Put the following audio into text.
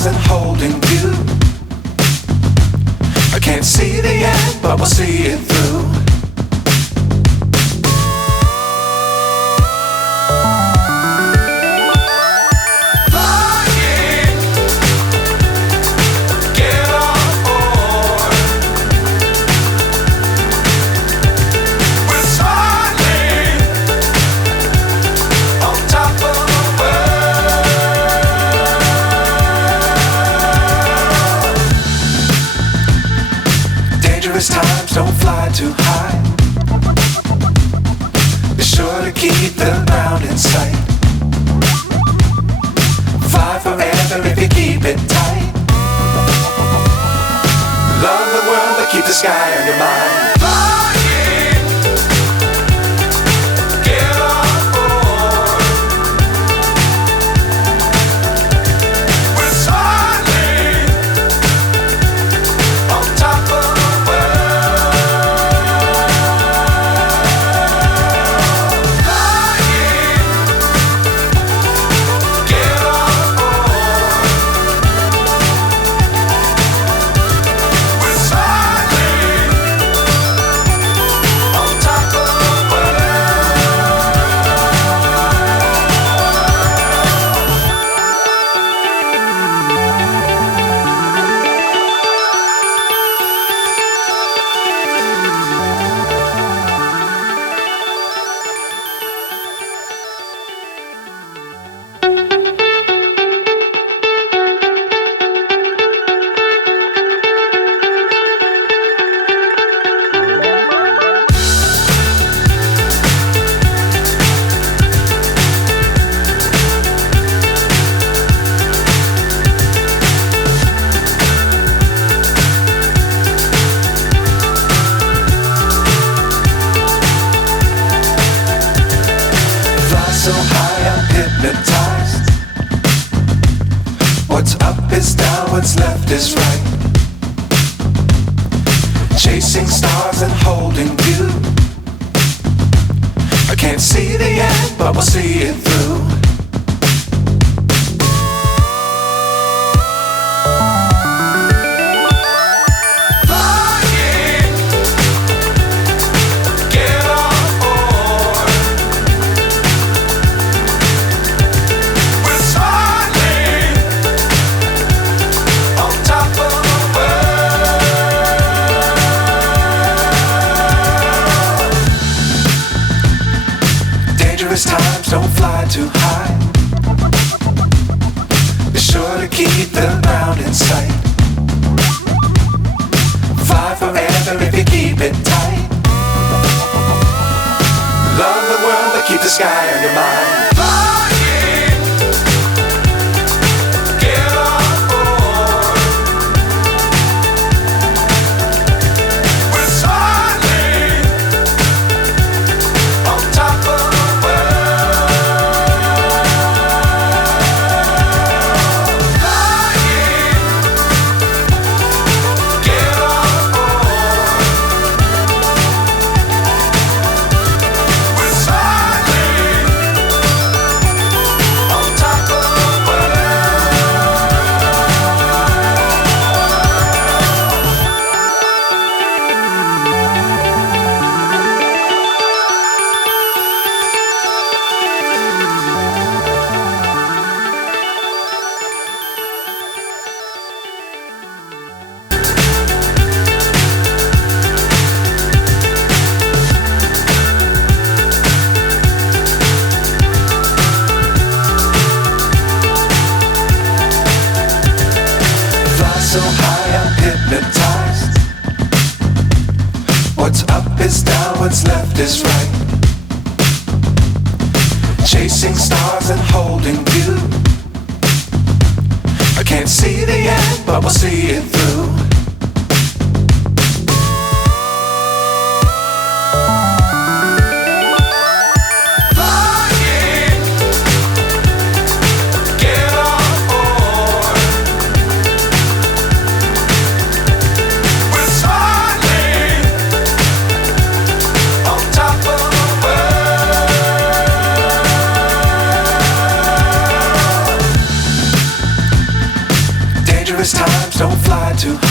stars and holding you. I can't see the end, but we'll see it through. Times don't fly too high. Be sure to keep the ground in sight. Fly forever if you keep it tight. Love the world but keep the sky on your mind. So high I'm hypnotized. What's up is down, what's left is right. Chasing stars and holding you. I can't see the end, but we'll see it through. Times don't fly too high. Be sure to keep the ground in sight. Fly forever if you keep it tight. Love the world but keep the sky on your mind. So high I'm hypnotized. What's up is down, what's left is right. Chasing stars and holding you. I can't see the end, but we'll see it through. too high.